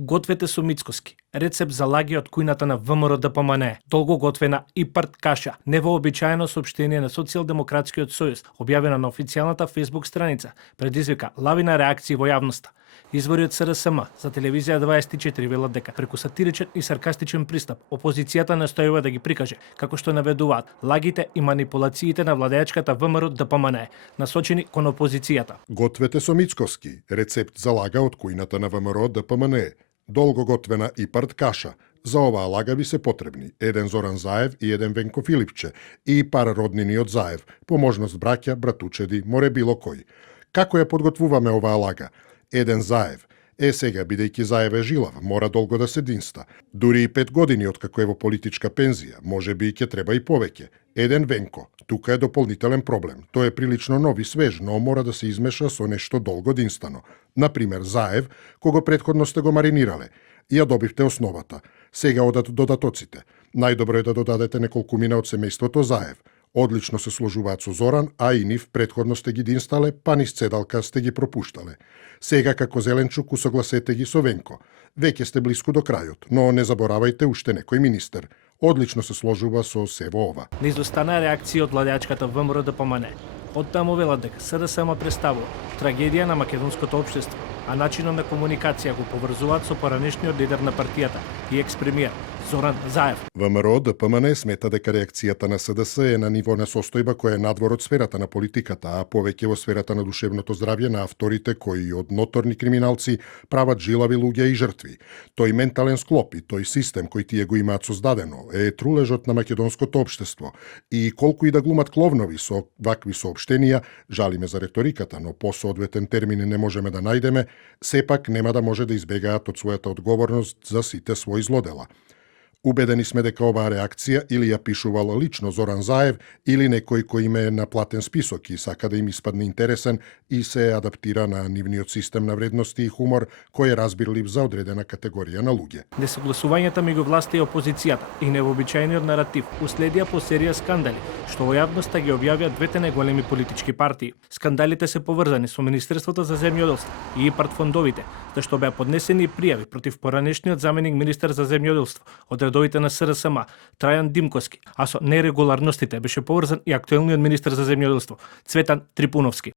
Гответе со Мицкоски. Рецепт за лаги од кујната на ВМРО ДПМН. Долго готвена ипарт каша. Невообичаено соопштение на Социјалдемократскиот сојуз, објавено на официјалната Facebook страница, предизвика лавина реакции во јавноста. Извори од СРСМ за телевизија 24 велат дека преку сатиричен и саркастичен пристап опозицијата настојува да ги прикаже како што наведуваат лагите и манипулациите на владеачката ВМРО ДПМН, насочени кон опозицијата. Гответе со Мицкоски. Рецепт за лага од кујната на ВМРО ДПМН. Долго готвена ипарт каша. За оваа лага ви се потребни еден Зоран Заев и еден Венко Филипче и пар роднини од Заев, по можност браќа, братучеди, море било кој. Како ја подготвуваме оваа лага? Еден Заев. Сега, бидејќи Заев е жилав, мора долго да се динста. Дури и 5 години откако е во политичка пензија, може би ќе треба и повеќе. Еден Венко. Тука е дополнителен проблем. Тој е прилично нов и свеж, но мора да се измеша со нешто долго динстано. Например, Заев, кого претходно сте го маринирале. Ја добивте основата. Сега одат додатоците. Најдобро е да додадете неколку мина од семејството Заев. Одлично се сложуваат со Зоран, а и нив претходно сте ги динстале, па низ цедалка сте ги пропуштале. Сега како зеленчук усогласете ги со Венко. Веќе сте блиску до крајот, но не заборавајте уште некој министер. Одлично се сложува со се во ова. Не изостана реакција од владеачката ВМРО ДПМН. Оттаму велат дека СДСМ представува трагедија на македонското општество, а начинот на комуникација го поврзуваат со поранешниот лидер на партијата и екс-премиер Зоран Заев. ВМРО ДПМН смета дека реакцијата на СДС е на ниво на состојба која е надвор од сферата на политиката, а повеќе во сферата на душевното здравје на авторите кои од ноторни криминалци прават жилави луѓе и жртви. Тој ментален склоп и тој систем кој тие го имаат создадено е трулежот на македонското општество и колку и да глумат кловнови со вакви соопштенија, жалиме за реториката, но посоодветен термин не можеме да најдеме, сепак нема да може да избегаат од својата одговорност за сите своји злодела. Убедени сме дека оваа реакција или ја пишувал лично Зоран Заев или некој кој им е на платен список и сака да им испадне интересен и се адаптира на нивниот систем на вредности и хумор кој е разбирлив за одредена категорија на луѓе. Несогласувањата меѓу власта и опозицијата и невообичаениот наратив уследија по серија скандали, што во јавноста ги објавија двете најголеми политички партии. Скандалите се поврзани со Министерството за земјоделство и ИПАРТ фондовите, зашто беа поднесени пријави против поранешниот заменик министер за земјоделство од редовите на СРСМ Трајан Димкоски, а со нерегуларностите беше поврзан и актуелниот министер за земјоделство Цветан Трипуновски.